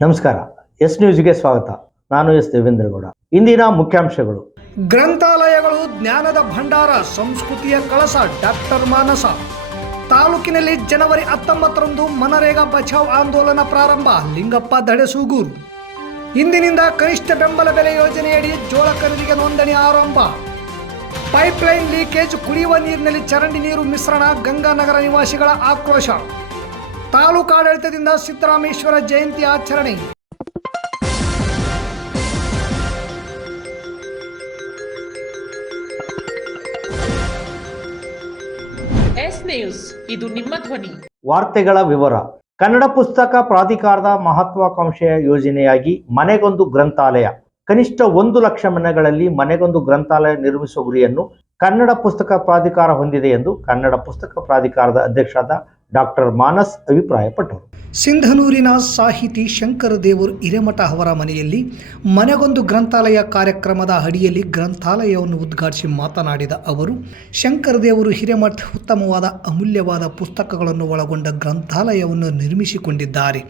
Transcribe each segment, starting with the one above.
ನಮಸ್ಕಾರ. ಎಸ್ ನ್ಯೂಸ್ಗೆ ಸ್ವಾಗತ. ನಾನು ಎಸ್ ದೇವೇಂದ್ರಗೌಡ. ಇಂದಿನ ಮುಖ್ಯಾಂಶಗಳು. ಗ್ರಂಥಾಲಯಗಳು ಜ್ಞಾನದ ಭಂಡಾರ, ಸಂಸ್ಕೃತಿಯ ಕಳಸ. ಡಾಕ್ಟರ್ ಮಾನಸ. ತಾಲೂಕಿನಲ್ಲಿ ಜನವರಿ 19ರಂದು ಮನರೇಗಾ ಬಚಾವ್ ಆಂದೋಲನ ಪ್ರಾರಂಭ. ಲಿಂಗಪ್ಪ ದಡೇಸೂಗೂರು. ಇಂದಿನಿಂದ ಕನಿಷ್ಠ ಬೆಂಬಲ ಬೆಲೆ ಯೋಜನೆಯಡಿ ಜೋಳ ಖರೀದಿಗೆ ನೋಂದಣಿ ಆರಂಭ. ಪೈಪ್ಲೈನ್ ಲೀಕೇಜ್, ಕುಡಿಯುವ ನೀರಿನಲ್ಲಿ ಚರಂಡಿ ನೀರು ಮಿಶ್ರಣ. ಗಂಗಾನಗರ ನಿವಾಸಿಗಳ ಆಕ್ರೋಶ. ತಾಲೂಕಾಡಳಿತದಿಂದ ಸಿದ್ದರಾಮೇಶ್ವರ ಜಯಂತಿ ಆಚರಣೆ. ಎಸ್ ನ್ಯೂಸ್, ಇದು ನಿಮ್ಮ ಧ್ವನಿ. ವಾರ್ತೆಗಳ ವಿವರ. ಕನ್ನಡ ಪುಸ್ತಕ ಪ್ರಾಧಿಕಾರದ ಮಹತ್ವಾಕಾಂಕ್ಷೆಯ ಯೋಜನೆಯಾಗಿ ಮನೆಗೊಂದು ಗ್ರಂಥಾಲಯ, ಕನಿಷ್ಠ 1 ಲಕ್ಷ ಮನೆಗಳಲ್ಲಿ ಮನೆಗೊಂದು ಗ್ರಂಥಾಲಯ ನಿರ್ಮಿಸುವ ಗುರಿಯನ್ನು ಕನ್ನಡ ಪುಸ್ತಕ ಪ್ರಾಧಿಕಾರ ಹೊಂದಿದೆ ಎಂದು ಕನ್ನಡ ಪುಸ್ತಕ ಪ್ರಾಧಿಕಾರದ ಅಧ್ಯಕ್ಷರಾದ ಡಾಕ್ಟರ್ ಮಾನಸ್ ಅಭಿಪ್ರಾಯಪಟ್ಟರು. ಸಿಂಧನೂರಿನ ಸಾಹಿತಿ ಶಂಕರ ದೇವರು ಹಿರೇಮಠ ಅವರ ಮನೆಯಲ್ಲಿ ಮನೆಗೊಂದು ಗ್ರಂಥಾಲಯ ಕಾರ್ಯಕ್ರಮದ ಅಡಿಯಲ್ಲಿ ಗ್ರಂಥಾಲಯವನ್ನು ಉದ್ಘಾಟಿಸಿ ಮಾತನಾಡಿದ ಅವರು, ಶಂಕರ ದೇವರು ಹಿರೇಮಠ ಉತ್ತಮವಾದ ಅಮೂಲ್ಯವಾದ ಪುಸ್ತಕಗಳನ್ನು ಒಳಗೊಂಡ ಗ್ರಂಥಾಲಯವನ್ನು ನಿರ್ಮಿಸಿಕೊಂಡಿದ್ದಾರೆ.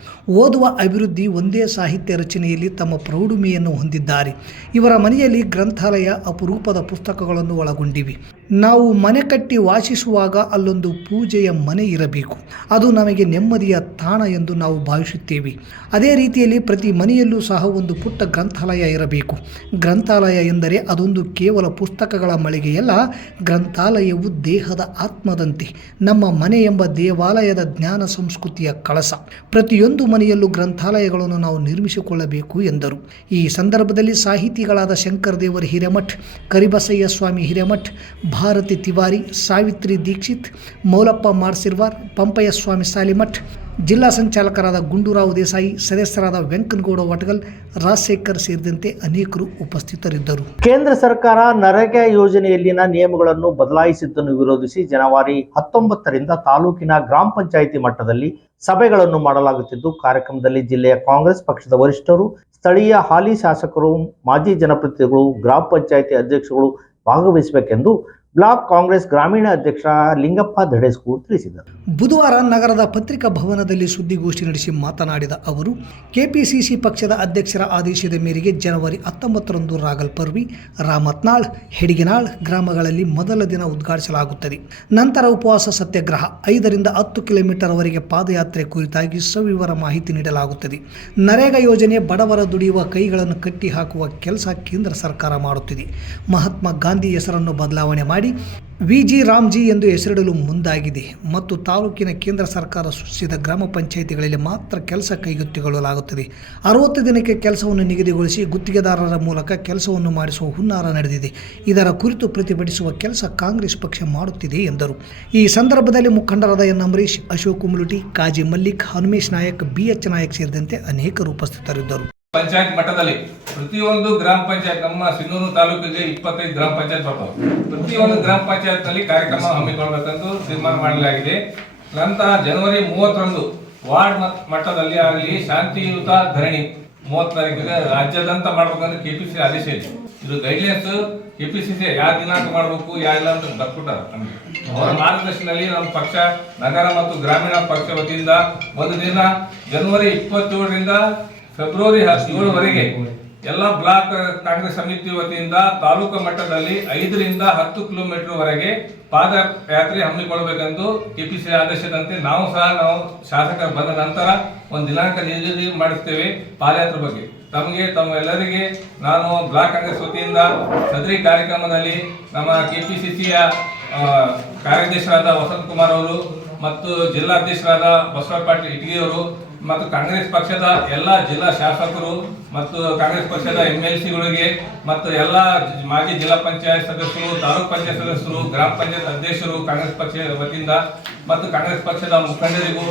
ಓದುವ ಅಭಿವೃದ್ಧಿ ಒಂದೇ ಸಾಹಿತ್ಯ ರಚನೆಯಲ್ಲಿ ತಮ್ಮ ಪ್ರೌಢಿಮೆಯನ್ನು ಹೊಂದಿದ್ದಾರೆ. ಇವರ ಮನೆಯಲ್ಲಿ ಗ್ರಂಥಾಲಯ ಅಪರೂಪದ ಪುಸ್ತಕಗಳನ್ನು ಒಳಗೊಂಡಿವೆ. ನಾವು ಮನೆ ಕಟ್ಟಿ ವಾಸಿಸುವಾಗ ಅಲ್ಲೊಂದು ಪೂಜೆಯ ಮನೆ ಇರಬೇಕು. ಅದು ನಮಗೆ ನೆಮ್ಮದಿಯ ತಾಣ ಎಂದು ನಾವು ಭಾವಿಸುತ್ತೇವೆ. ಅದೇ ರೀತಿಯಲ್ಲಿ ಪ್ರತಿ ಮನೆಯಲ್ಲೂ ಸಹ ಒಂದು ಪುಟ್ಟ ಗ್ರಂಥಾಲಯ ಇರಬೇಕು. ಗ್ರಂಥಾಲಯ ಎಂದರೆ ಅದೊಂದು ಕೇವಲ ಪುಸ್ತಕಗಳ ಮಳಿಗೆಯಲ್ಲ. ಗ್ರಂಥಾಲಯವು ದೇಹದ ಆತ್ಮದಂತೆ ನಮ್ಮ ಮನೆ ಎಂಬ ದೇವಾಲಯದ ಜ್ಞಾನ ಸಂಸ್ಕೃತಿಯ ಕಳಸ. ಪ್ರತಿಯೊಂದು ಮನೆಯಲ್ಲೂ ಗ್ರಂಥಾಲಯಗಳನ್ನು ನಾವು ನಿರ್ಮಿಸಿಕೊಳ್ಳಬೇಕು ಎಂದರು. ಈ ಸಂದರ್ಭದಲ್ಲಿ ಸಾಹಿತಿಗಳಾದ ಶಂಕರ ದೇವರ ಹಿರೇಮಠ್, ಕರಿಬಸಯ್ಯ ಸ್ವಾಮಿ ಹಿರೇಮಠ್, ಭಾರತಿ ತಿವಾರಿ, ಸಾವಿತ್ರಿ ದೀಕ್ಷಿತ್, ಮೌಲಪ್ಪ ಮಾಡ್ಸಿರ್ವಾರ್, ಪಂಪಯ್ಯ ಸ್ವಾಮಿ ಸಾಲಿಮಠ್, ಜಿಲ್ಲಾ ಸಂಚಾಲಕರಾದ ಗುಂಡೂರಾವ್ ದೇಸಾಯಿ, ಸದಸ್ಯರಾದ ವೆಂಕನಗೌಡ ವಟಗಲ್, ರಾಜಶೇಖರ್ ಸೇರಿದಂತೆ ಅನೇಕರು ಉಪಸ್ಥಿತರಿದ್ದರು. ಕೇಂದ್ರ ಸರ್ಕಾರ ನರೇಗಾ ಯೋಜನೆಯಲ್ಲಿನ ನಿಯಮಗಳನ್ನು ಬದಲಾಯಿಸಿದ್ದನ್ನು ವಿರೋಧಿಸಿ ಜನವರಿ 19ರಿಂದ ತಾಲೂಕಿನ ಗ್ರಾಮ ಪಂಚಾಯಿತಿ ಮಟ್ಟದಲ್ಲಿ ಸಭೆಗಳನ್ನು ಮಾಡಲಾಗುತ್ತಿದ್ದು, ಕಾರ್ಯಕ್ರಮದಲ್ಲಿ ಜಿಲ್ಲೆಯ ಕಾಂಗ್ರೆಸ್ ಪಕ್ಷದ ವರಿಷ್ಠರು, ಸ್ಥಳೀಯ ಹಾಲಿ ಶಾಸಕರು, ಮಾಜಿ ಜನಪ್ರತಿನಿಧಿಗಳು, ಗ್ರಾಮ ಪಂಚಾಯಿತಿ ಅಧ್ಯಕ್ಷರುಗಳು ಭಾಗವಹಿಸಬೇಕೆಂದು ಬ್ಲಾಕ್ ಕಾಂಗ್ರೆಸ್ ಗ್ರಾಮೀಣ ಅಧ್ಯಕ್ಷ ಲಿಂಗಪ್ಪ ದಡೇಸೂಗೂರು ತಿಳಿಸಿದರು. ಬುಧವಾರ ನಗರದ ಪತ್ರಿಕಾ ಭವನದಲ್ಲಿ ಸುದ್ದಿಗೋಷ್ಠಿ ನಡೆಸಿ ಮಾತನಾಡಿದ ಅವರು, ಕೆಪಿಸಿಸಿ ಪಕ್ಷದ ಅಧ್ಯಕ್ಷರ ಆದೇಶದ ಮೇರೆಗೆ ಜನವರಿ 19ರಂದು ರಾಗಲ್ಪರ್ವಿ, ರಾಮತ್ನಾಳ್, ಹೆಡಿಗೆನಾಳ್ ಗ್ರಾಮಗಳಲ್ಲಿ ಮೊದಲ ದಿನ ಉದ್ಘಾಟಿಸಲಾಗುತ್ತದೆ. ನಂತರ ಉಪವಾಸ ಸತ್ಯಾಗ್ರಹ, 5ರಿಂದ 10 ಕಿಲೋಮೀಟರ್ ವರೆಗೆ ಪಾದಯಾತ್ರೆ ಕುರಿತಾಗಿ ಸವಿವರ ಮಾಹಿತಿ ನೀಡಲಾಗುತ್ತದೆ. ನರೇಗಾ ಯೋಜನೆ ಬಡವರ ದುಡಿಯುವ ಕೈಗಳನ್ನು ಕಟ್ಟಿ ಹಾಕುವ ಕೆಲಸ ಕೇಂದ್ರ ಸರ್ಕಾರ ಮಾಡುತ್ತಿದೆ. ಮಹಾತ್ಮ ಗಾಂಧಿ ಹೆಸರನ್ನು ಬದಲಾವಣೆ ಮಾಡಿ ವಿಜಿ ರಾಮ್ಜಿ ಎಂದು ಹೆಸರಿಡಲು ಮುಂದಾಗಿದೆ ಮತ್ತು ತಾಲೂಕಿನ ಕೇಂದ್ರ ಸರ್ಕಾರ ಸೂಚಿಸಿದ ಗ್ರಾಮ ಪಂಚಾಯಿತಿಗಳಲ್ಲಿ ಮಾತ್ರ ಕೆಲಸ ಕೈಗೆತ್ತಿಕೊಳ್ಳಲಾಗುತ್ತದೆ. 60 ದಿನಕ್ಕೆ ಕೆಲಸವನ್ನು ನಿಗದಿಗೊಳಿಸಿ ಗುತ್ತಿಗೆದಾರರ ಮೂಲಕ ಕೆಲಸವನ್ನು ಮಾಡಿಸುವ ಹುನ್ನಾರ ನಡೆದಿದೆ. ಇದರ ಕುರಿತು ಪ್ರತಿಭಟಿಸುವ ಕೆಲಸ ಕಾಂಗ್ರೆಸ್ ಪಕ್ಷ ಮಾಡುತ್ತಿದೆ ಎಂದರು. ಈ ಸಂದರ್ಭದಲ್ಲಿ ಮುಖಂಡರಾದ ಎನ್ ಅಂಬರೀಶ್, ಅಶೋಕ್ ಕುಮಲುಟಿ, ಕಾಜಿ ಮಲ್ಲಿಕ್, ಹನುಮೇಶ್ ನಾಯಕ್, BH ನಾಯಕ್ ಸೇರಿದಂತೆ ಅನೇಕರು ಉಪಸ್ಥಿತರಿದ್ದರು. ಪಂಚಾಯತ್ ಮಟ್ಟದಲ್ಲಿ ಪ್ರತಿಯೊಂದು ಗ್ರಾಮ ಪಂಚಾಯತ್, ನಮ್ಮ ಸಿಂಧನೂರು ತಾಲೂಕಿಗೆ 25 ಗ್ರಾಮ ಪಂಚಾಯತ್ ಬರ್ತವೆ. ಪ್ರತಿಯೊಂದು ಗ್ರಾಮ ಪಂಚಾಯತ್ ನಲ್ಲಿ ಕಾರ್ಯಕ್ರಮ ಹಮ್ಮಿಕೊಳ್ಳಬೇಕಂತ ತೀರ್ಮಾನ ಮಾಡಲಾಗಿದೆ. ನಂತರ ಜನವರಿ 30ರಂದು ವಾರ್ಡ್ ಮಟ್ಟದಲ್ಲಿ ಆಗಲಿ ಶಾಂತಿಯುತ ಧರಣಿ 30 ತಾರೀಕಿಗೆ ರಾಜ್ಯಾದ್ಯಂತ ಮಾಡ್ಬೇಕಂದ್ರೆ ಕೆಪಿಸಿಸಿ ಆದೇಶ ಇದೆ. ಇದು ಗೈಡ್ಲೈನ್ಸ್ ಕೆಪಿಸಿಸಿ ಯಾವ ದಿನಾಂಕ ಮಾಡಬೇಕು ಯಾವೆಲ್ಲ ಅಂತ ಬರ್ಬಿಟ್ಟಾರ. ಅವರ ಮಾರ್ಗದರ್ಶನದಲ್ಲಿ ನಮ್ಮ ಪಕ್ಷ ನಗರ ಮತ್ತು ಗ್ರಾಮೀಣ ಪಕ್ಷ ವತಿಯಿಂದ ಒಂದು ದಿನ ಜನವರಿ 27ರಿಂದ ಫೆಬ್ರವರಿ 17ವರೆಗೆ ಎಲ್ಲ ಬ್ಲಾಕ್ ಕಾಂಗ್ರೆಸ್ ಸಮಿತಿ ವತಿಯಿಂದ ತಾಲೂಕು ಮಟ್ಟದಲ್ಲಿ 5ರಿಂದ 10 ಕಿಲೋಮೀಟರ್ ವರೆಗೆ ಪಾದಯಾತ್ರೆ ಹಮ್ಮಿಕೊಳ್ಳಬೇಕೆಂದು ಕೆಪಿಸಿಸಿ ಆದೇಶದಂತೆ ನಾವು ಶಾಸಕರು ಬಂದ ನಂತರ ಒಂದು ದಿನಾಂಕ ನಿಗದಿ ಮಾಡುತ್ತೇವೆ. ಪಾದಯಾತ್ರೆ ಬಗ್ಗೆ ತಮ್ಮೆಲ್ಲರಿಗೆ ನಾನು ಬ್ಲಾಕ್ ಕಾಂಗ್ರೆಸ್ ವತಿಯಿಂದ ಸದರಿ ಕಾರ್ಯಕ್ರಮದಲ್ಲಿ ನಮ್ಮ ಕೆಪಿಸಿಸಿಯ ಕಾರ್ಯಾಧ್ಯಕ್ಷರಾದ ವಸಂತ್ ಕುಮಾರ್ ಅವರು ಮತ್ತು ಜಿಲ್ಲಾಧ್ಯಕ್ಷರಾದ ಬಸವ ಪಾಟೀಲ್ ಇಟಗಿಯವರು ಮತ್ತು ಕಾಂಗ್ರೆಸ್ ಪಕ್ಷದ ಎಲ್ಲ ಜಿಲ್ಲಾ ಶಾಸಕರು ಮತ್ತು ಕಾಂಗ್ರೆಸ್ ಪಕ್ಷದ MLCಗಳಿಗೆ ಮತ್ತು ಎಲ್ಲ ಮಾಜಿ ಜಿಲ್ಲಾ ಪಂಚಾಯತ್ ಸದಸ್ಯರು, ತಾಲೂಕ್ ಪಂಚಾಯತ್ ಸದಸ್ಯರು, ಗ್ರಾಮ ಪಂಚಾಯತ್ ಅಧ್ಯಕ್ಷರು, ಕಾಂಗ್ರೆಸ್ ಪಕ್ಷ ವತಿಯಿಂದ ಮತ್ತು ಕಾಂಗ್ರೆಸ್ ಪಕ್ಷದ ಮುಖಂಡರಿಗೂ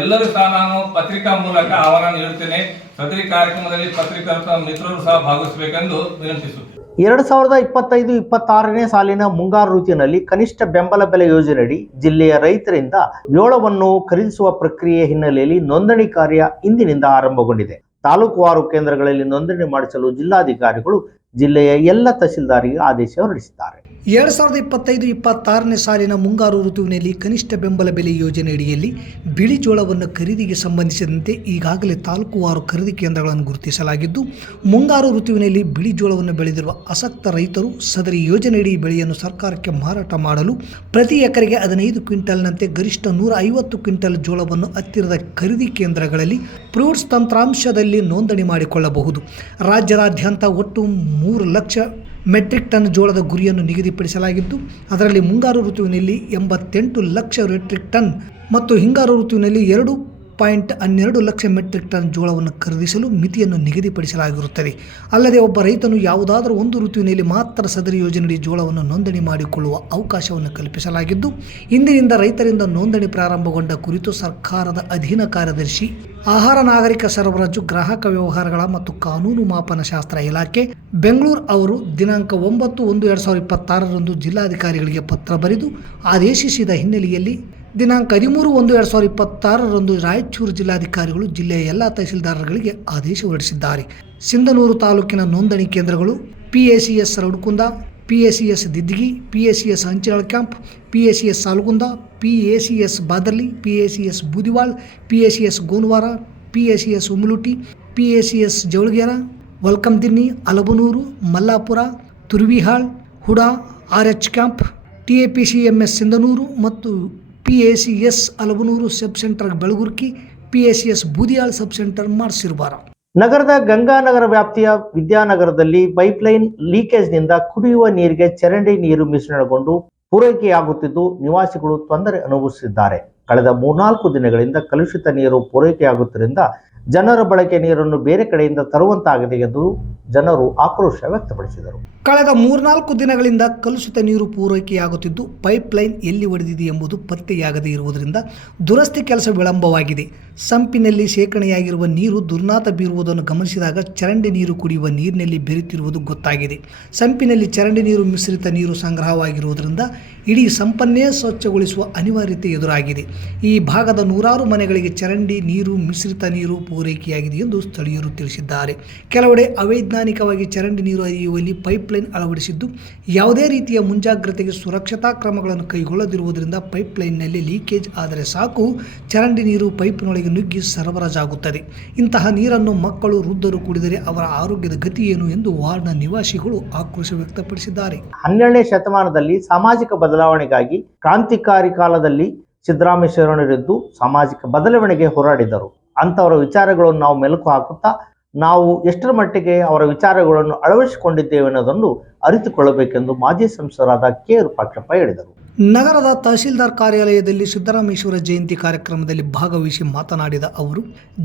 ಎಲ್ಲರೂ ಸಹ ನಾನು ಪತ್ರಿಕಾ ಮೂಲಕ ಆಹ್ವಾನ ನೀಡುತ್ತೇನೆ. ಸದರಿ ಕಾರ್ಯಕ್ರಮದಲ್ಲಿ ಪತ್ರಿಕಾ ಮಿತ್ರರು ಸಹ ಭಾಗವಹಿಸಬೇಕೆಂದು ವಿನಂತಿಸುತ್ತೇನೆ. 2025-26ನೇ ಸಾಲಿನ ಮುಂಗಾರು ಋತುವಿನಲ್ಲಿ ಕನಿಷ್ಠ ಬೆಂಬಲ ಬೆಲೆ ಯೋಜನೆಯಡಿ ಜಿಲ್ಲೆಯ ರೈತರಿಂದ ಜೋಳವನ್ನು ಖರೀದಿಸುವ ಪ್ರಕ್ರಿಯೆ ಹಿನ್ನೆಲೆಯಲ್ಲಿ ನೋಂದಣಿ ಕಾರ್ಯ ಇಂದಿನಿಂದ ಆರಂಭಗೊಂಡಿದೆ. ತಾಲೂಕುವಾರು ಕೇಂದ್ರಗಳಲ್ಲಿ ನೋಂದಣಿ ಮಾಡಿಸಲು ಜಿಲ್ಲಾಧಿಕಾರಿಗಳು ಜಿಲ್ಲೆಯ ಎಲ್ಲ ತಹಸೀಲ್ದಾರಿಗೆ ಆದೇಶ ಹೊರಡಿಸಿದ್ದಾರೆ. 2025-26ನೇ ಸಾಲಿನ ಮುಂಗಾರು ಋತುವಿನಲ್ಲಿ ಕನಿಷ್ಠ ಬೆಂಬಲ ಬೆಲೆ ಯೋಜನೆ ಅಡಿಯಲ್ಲಿ ಬಿಳಿ ಜೋಳವನ್ನು ಖರೀದಿಗೆ ಸಂಬಂಧಿಸಿದಂತೆ ಈಗಾಗಲೇ ತಾಲೂಕುವಾರು ಖರೀದಿ ಕೇಂದ್ರಗಳನ್ನು ಗುರುತಿಸಲಾಗಿದ್ದು, ಮುಂಗಾರು ಋತುವಿನಲ್ಲಿ ಬಿಳಿ ಜೋಳವನ್ನು ಬೆಳೆದಿರುವ ಆಸಕ್ತ ರೈತರು ಸದರಿ ಯೋಜನೆಯಡಿ ಬೆಳೆಯನ್ನು ಸರ್ಕಾರಕ್ಕೆ ಮಾರಾಟ ಮಾಡಲು ಪ್ರತಿ ಎಕರೆಗೆ 15 ಕ್ವಿಂಟಲ್ನಂತೆ ಗರಿಷ್ಠ 150 ಕ್ವಿಂಟಲ್ ಜೋಳವನ್ನು ಹತ್ತಿರದ ಖರೀದಿ ಕೇಂದ್ರಗಳಲ್ಲಿ ಫ್ರೂಟ್ಸ್ ತಂತ್ರಾಂಶದಲ್ಲಿ ನೋಂದಣಿ ಮಾಡಿಕೊಳ್ಳಬಹುದು. ರಾಜ್ಯದಾದ್ಯಂತ ಒಟ್ಟು 3 ಲಕ್ಷ ಮೆಟ್ರಿಕ್ ಟನ್ ಜೋಳದ ಗುರಿಯನ್ನು ನಿಗದಿಪಡಿಸಲಾಗಿದ್ದು, ಅದರಲ್ಲಿ ಮುಂಗಾರು ಋತುವಿನಲ್ಲಿ 88 ಲಕ್ಷ ಮೆಟ್ರಿಕ್ ಟನ್ ಮತ್ತು ಹಿಂಗಾರು ಋತುವಿನಲ್ಲಿ 2.12 ಲಕ್ಷ ಮೆಟ್ರಿಕ್ ಟನ್ ಜೋಳವನ್ನು ಖರೀದಿಸಲು ಮಿತಿಯನ್ನು ನಿಗದಿಪಡಿಸಲಾಗಿರುತ್ತದೆ. ಅಲ್ಲದೆ ಒಬ್ಬ ರೈತನು ಯಾವುದಾದರೂ ಒಂದು ಋತುವಿನಲ್ಲಿ ಮಾತ್ರ ಸದರಿ ಯೋಜನೆಯಡಿ ಜೋಳವನ್ನು ನೋಂದಣಿ ಮಾಡಿಕೊಳ್ಳುವ ಅವಕಾಶವನ್ನು ಕಲ್ಪಿಸಲಾಗಿದ್ದು, ಇಂದಿನಿಂದ ರೈತರಿಂದ ನೋಂದಣಿ ಪ್ರಾರಂಭಗೊಂಡ ಕುರಿತು ಸರ್ಕಾರದ ಅಧೀನ ಕಾರ್ಯದರ್ಶಿ, ಆಹಾರ ನಾಗರಿಕ ಸರಬರಾಜು, ಗ್ರಾಹಕ ವ್ಯವಹಾರಗಳ ಮತ್ತು ಕಾನೂನು ಮಾಪನ ಶಾಸ್ತ್ರ ಇಲಾಖೆ, ಬೆಂಗಳೂರು ಅವರು ದಿನಾಂಕ 9/1/2026ರಂದು ಜಿಲ್ಲಾಧಿಕಾರಿಗಳಿಗೆ ಪತ್ರ ಬರೆದು ಆದೇಶಿಸಿದ ಹಿನ್ನೆಲೆಯಲ್ಲಿ ದಿನಾಂಕ 13/1/2026ರಂದು ರಾಯಚೂರು ಜಿಲ್ಲಾಧಿಕಾರಿಗಳು ಜಿಲ್ಲೆಯ ಎಲ್ಲ ತಹಸೀಲ್ದಾರರಿಗೆ ಆದೇಶ ಹೊರಡಿಸಿದ್ದಾರೆ. ಸಿಂಧನೂರು ತಾಲೂಕಿನ ನೋಂದಣಿ ಕೇಂದ್ರಗಳು PACS Roudakunda, PACS Diddigi, PACS Hanchinal camp, PACS Salagunda, PACS Badarli, PACS Budiwal, PACS Gonawara, PACS Umaluti, PACS Jawalagera, Valkandinni, Alabanur, Mallapur, Turvihal, Huda, RH camp, TAPCMS Sindhanur ಮತ್ತು PACS Alabanur sub center Belagurki, PACS Budiyal sub center ಮಾಡಿಸಿರುವಾರ. ನಗರದ ಗಂಗಾನಗರ ವ್ಯಾಪ್ತಿಯ ವಿದ್ಯಾನಗರದಲ್ಲಿ ಪೈಪ್ಲೈನ್ ಲೀಕೇಜ್ನಿಂದ ಕುಡಿಯುವ ನೀರಿಗೆ ಚರಂಡಿ ನೀರು ಮಿಶ್ರಣಗೊಂಡು ಪೂರೈಕೆಯಾಗುತ್ತಿದ್ದು, ನಿವಾಸಿಗಳು ತೊಂದರೆ ಅನುಭವಿಸುತ್ತಿದ್ದಾರೆ. ಕಳೆದ 3-4 ದಿನಗಳಿಂದ ಕಲುಷಿತ ನೀರು ಪೂರೈಕೆಯಾಗುತ್ತಿದ್ದರಿಂದ ಜನರ ಬಳಕೆ ನೀರನ್ನು ಬೇರೆ ಕಡೆಯಿಂದ ತರುವಂತಾಗಿದೆ ಎಂದು ಜನರು ಆಕ್ರೋಶ ವ್ಯಕ್ತಪಡಿಸಿದರು. ಕಳೆದ 3-4 ದಿನಗಳಿಂದ ಕಲುಷಿತ ನೀರು ಪೂರೈಕೆಯಾಗುತ್ತಿದ್ದು, ಪೈಪ್ಲೈನ್ ಎಲ್ಲಿ ಒಡೆದಿದೆ ಎಂಬುದು ಪತ್ತೆಯಾಗದೇ ಇರುವುದರಿಂದ ದುರಸ್ತಿ ಕೆಲಸ ವಿಳಂಬವಾಗಿದೆ. ಸಂಪಿನಲ್ಲಿ ಶೇಖರಣೆಯಾಗಿರುವ ನೀರು ದುರ್ನಾತ ಬೀರುವುದನ್ನು ಗಮನಿಸಿದಾಗ ಚರಂಡಿ ನೀರು ಕುಡಿಯುವ ನೀರಿನಲ್ಲಿ ಬೆರೆತಿರುವುದು ಗೊತ್ತಾಗಿದೆ. ಸಂಪಿನಲ್ಲಿ ಚರಂಡಿ ನೀರು ಮಿಶ್ರಿತ ನೀರು ಸಂಗ್ರಹವಾಗಿರುವುದರಿಂದ ಇಡೀ ಸಂಪನ್ನೇ ಸ್ವಚ್ಛಗೊಳಿಸುವ ಅನಿವಾರ್ಯತೆ ಎದುರಾಗಿದೆ. ಈ ಭಾಗದ 100 ಮನೆಗಳಿಗೆ ಚರಂಡಿ ನೀರು ಮಿಶ್ರಿತ ನೀರು ಪೂರೈಕೆಯಾಗಿದೆ ಎಂದು ಸ್ಥಳೀಯರು ತಿಳಿಸಿದ್ದಾರೆ. ಕೆಲವೆಡೆ ಅವೈಜ್ಞಾನಿಕವಾಗಿ ಚರಂಡಿ ನೀರು ಹರಿಯುವಲ್ಲಿ ಪೈಪ್ಲೈನ್ ಅಳವಡಿಸಿದ್ದು, ಯಾವುದೇ ರೀತಿಯ ಮುಂಜಾಗ್ರತೆಗೆ ಸುರಕ್ಷತಾ ಕ್ರಮಗಳನ್ನು ಕೈಗೊಳ್ಳದಿರುವುದರಿಂದ ಪೈಪ್ಲೈನ್ನಲ್ಲಿ ಲೀಕೇಜ್ ಆದರೆ ಸಾಕು, ಚರಂಡಿ ನೀರು ಪೈಪ್ನೊಳಗೆ ನುಗ್ಗಿ ಸರಬರಾಜಾಗುತ್ತದೆ. ಇಂತಹ ನೀರನ್ನು ಮಕ್ಕಳು, ವೃದ್ಧರು ಕುಡಿದರೆ ಅವರ ಆರೋಗ್ಯದ ಗತಿ ಏನು ಎಂದು ವಾರ್ಡ್ನ ನಿವಾಸಿಗಳು ಆಕ್ರೋಶ ವ್ಯಕ್ತಪಡಿಸಿದ್ದಾರೆ. 12ನೇ ಶತಮಾನದಲ್ಲಿ ಸಾಮಾಜಿಕ ಬದಲಾವಣೆಗಾಗಿ ಕ್ರಾಂತಿಕಾರಿ ಕಾಲದಲ್ಲಿ ಸಿದ್ದರಾಮೇಶ್ವರನಿದ್ದು ಸಾಮಾಜಿಕ ಬದಲಾವಣೆಗೆ ಹೋರಾಡಿದರು. ಅಂಥವರ ವಿಚಾರಗಳನ್ನು ನಾವು ಮೆಲುಕು ಹಾಕುತ್ತಾ ನಾವು ಎಷ್ಟರ ಮಟ್ಟಿಗೆ ಅವರ ವಿಚಾರಗಳನ್ನು ಅಳವಡಿಸಿಕೊಂಡಿದ್ದೇವೆ ಅನ್ನೋದನ್ನು ಅರಿತುಕೊಳ್ಳಬೇಕೆಂದು ಮಾಜಿ ಸಂಸದರಾದ ಕೆ. ವಿರೂಪಾಕ್ಷಪ್ಪ ಹೇಳಿದರು. ನಗರದ ತಹಸೀಲ್ದಾರ್ ಕಾರ್ಯಾಲಯದಲ್ಲಿ ಸಿದ್ದರಾಮೇಶ್ವರ ಜಯಂತಿ ಕಾರ್ಯಕ್ರಮದಲ್ಲಿ ಭಾಗವಹಿಸಿ ಮಾತನಾಡಿದ ಅವರು,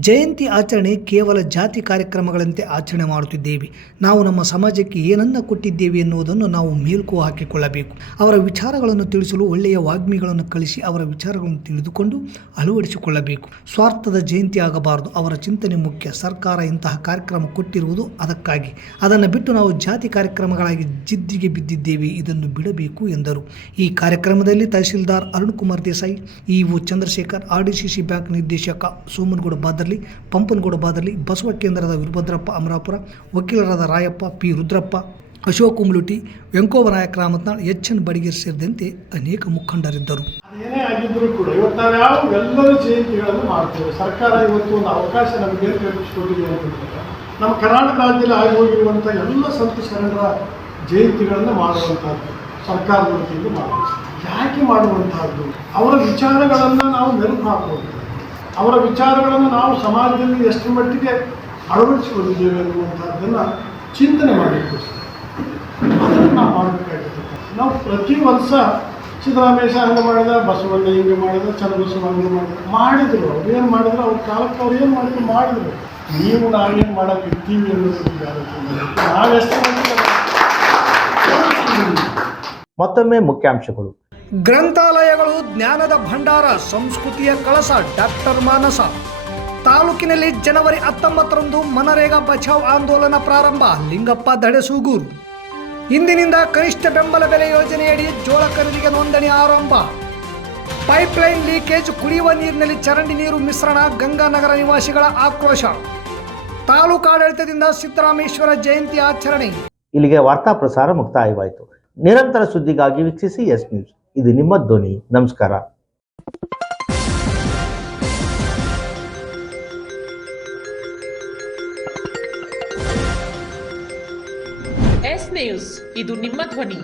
ಜಯಂತಿ ಆಚರಣೆ ಕೇವಲ ಜಾತಿ ಕಾರ್ಯಕ್ರಮಗಳಂತೆ ಆಚರಣೆ ಮಾಡುತ್ತಿದ್ದೇವೆ. ನಾವು ನಮ್ಮ ಸಮಾಜಕ್ಕೆ ಏನನ್ನ ಕೊಟ್ಟಿದ್ದೇವೆ ಎನ್ನುವುದನ್ನು ನಾವು ಮೇಲ್ಕು ಹಾಕಿಕೊಳ್ಳಬೇಕು. ಅವರ ವಿಚಾರಗಳನ್ನು ತಿಳಿಸಲು ಒಳ್ಳೆಯ ವಾಗ್ಮಿಗಳನ್ನು ಕಳಿಸಿ ಅವರ ವಿಚಾರಗಳನ್ನು ತಿಳಿದುಕೊಂಡು ಅಳವಡಿಸಿಕೊಳ್ಳಬೇಕು. ಸ್ವಾರ್ಥದ ಜಯಂತಿ ಆಗಬಾರದು. ಅವರ ಚಿಂತನೆ ಮುಖ್ಯ. ಸರ್ಕಾರ ಇಂತಹ ಕಾರ್ಯಕ್ರಮ ಕೊಟ್ಟಿರುವುದು ಅದಕ್ಕಾಗಿ. ಅದನ್ನು ಬಿಟ್ಟು ನಾವು ಜಾತಿ ಕಾರ್ಯಕ್ರಮಗಳಾಗಿ ಜಿದ್ದಿಗೆ ಬಿದ್ದಿದ್ದೇವೆ. ಇದನ್ನು ಬಿಡಬೇಕು ಎಂದರು. ಈ ಕಾರ್ಯಕ್ರಮದಲ್ಲಿ tahsildar Arunakumar Desai, EO Chandrashekhar, RDCC bank ನಿರ್ದೇಶಕ ಸೋಮನಗೌಡ ಬಾದರ್ಲಿ, ಪಂಪನಗೌಡ ಬಾದರ್ಲಿ, ಬಸವ ಕೇಂದ್ರದ ವೀರಭದ್ರಪ್ಪ ಅಮರಾಪುರ, ವಕೀಲರಾದ ರಾಯಪ್ಪ, P. ರುದ್ರಪ್ಪ, ಅಶೋಕ್ ಉಮಲುಟಿ, ವೆಂಕೋಬ ನಾಯಕ ರಾಮತ್ನಾಳ್, HN ಬಡಿಗೇರ್ ಸೇರಿದಂತೆ ಅನೇಕ ಮುಖಂಡರಿದ್ದರು. ಏನೇ ಆಗಿದ್ದರೂ ಕೂಡ ಇವತ್ತು ನಾವು ಯಾವ ಎಲ್ಲರೂ ಜಯಂತಿಗಳನ್ನು ಮಾಡ್ತೇವೆ. ಸರ್ಕಾರ ಇವತ್ತು ಒಂದು ಅವಕಾಶ ನಮಗೆ ಕಲ್ಪಿಸಿಕೊಟ್ಟಿದೆ ಅಂತಂದರೆ ನಮ್ಮ ಕರ್ನಾಟಕ ರಾಜ್ಯದಲ್ಲಿ ಆಗಿ ಹೋಗಿರುವಂಥ ಎಲ್ಲ ಸಂತ ಶರಣರ ಜಯಂತಿಗಳನ್ನು ಮಾಡುವಂಥದ್ದು ಸರ್ಕಾರದ ವತಿಯಿಂದ ಮಾಡಬೇಕು. ಯಾಕೆ ಮಾಡುವಂತಹದ್ದು? ಅವರ ವಿಚಾರಗಳನ್ನು ನಾವು ಮೆಲುಕು ಹಾಕಬಹುದು. ಅವರ ವಿಚಾರಗಳನ್ನು ನಾವು ಸಮಾಜದಲ್ಲಿ ಎಷ್ಟು ಮಟ್ಟಿಗೆ ಅಳವಡಿಸಿಕೊಂಡಿದ್ದೇವೆ ಅನ್ನುವಂಥದ್ದನ್ನು ಚಿಂತನೆ ಮಾಡಬೇಕು. ಅದನ್ನು ನಾವು ಮಾಡಬೇಕಾಗಿರ್ತದೆ. ನಾವು ಪ್ರತಿ ವರ್ಷ ಸಿದ್ದರಾಮೇಶ ಹಂಗೆ ಮಾಡಿದ, ಬಸವಣ್ಣ ಹಿಂಗೆ ಮಾಡಿದ, ಚನ್ನಬಸವ ಹಂಗೆ ಮಾಡಿದರು. ಅವ್ರು ಏನು ಮಾಡಿದ್ರು, ಅವ್ರ ಕಾಲಕ್ಕೆ ಅವ್ರು ಏನು ಮಾಡಿದ್ರು. ನೀವು ನಾವೇನು ಮಾಡೋಕೆ ಇರ್ತೀವಿ ಅನ್ನೋದು ನಾವೆಷ್ಟು ಮತ್ತೊಮ್ಮೆ ಮುಖ್ಯಾಂಶಗಳು. ಗ್ರಂಥಾಲಯಗಳು ಜ್ಞಾನದ ಭಂಡಾರ, ಸಂಸ್ಕೃತಿಯ ಕಳಸ. ಡಾಕ್ಟರ್ ಮಾನಸ. ತಾಲೂಕಿನಲ್ಲಿ ಜನವರಿ 19ರಂದು ಮನರೇಗಾ ಬಚಾವ್ ಆಂದೋಲನ ಪ್ರಾರಂಭ. ಲಿಂಗಪ್ಪ ದಡೆಸೂಗೂರು. ಇಂದಿನಿಂದ ಕನಿಷ್ಠ ಬೆಂಬಲ ಬೆಲೆ ಯೋಜನೆಯಡಿ ಜೋಳ ಖರೀದಿಗೆ ನೋಂದಣಿ ಆರಂಭ. ಪೈಪ್ಲೈನ್ ಲೀಕೇಜ್, ಕುಡಿಯುವ ನೀರಿನಲ್ಲಿ ಚರಂಡಿ ನೀರು ಮಿಶ್ರಣ. ಗಂಗಾನಗರ ನಿವಾಸಿಗಳ ಆಕ್ರೋಶ. ತಾಲೂಕಾಡಳಿತದಿಂದ ಸಿದ್ದರಾಮೇಶ್ವರ ಜಯಂತಿ ಆಚರಣೆ. ಇಲ್ಲಿಗೆ ವಾರ್ತಾ ಪ್ರಸಾರ ಮುಕ್ತಾಯವಾಯಿತು. ನಿರಂತರ ಸುದ್ದಿಗಾಗಿ ವೀಕ್ಷಿಸಿ ಎಸ್ ನ್ಯೂಸ್. ಇದು ನಿಮ್ಮ ಧ್ವನಿ. ನಮಸ್ಕಾರ. ಎಸ್ ನ್ಯೂಸ್ ಇದು ನಿಮ್ಮ ಧ್ವನಿ.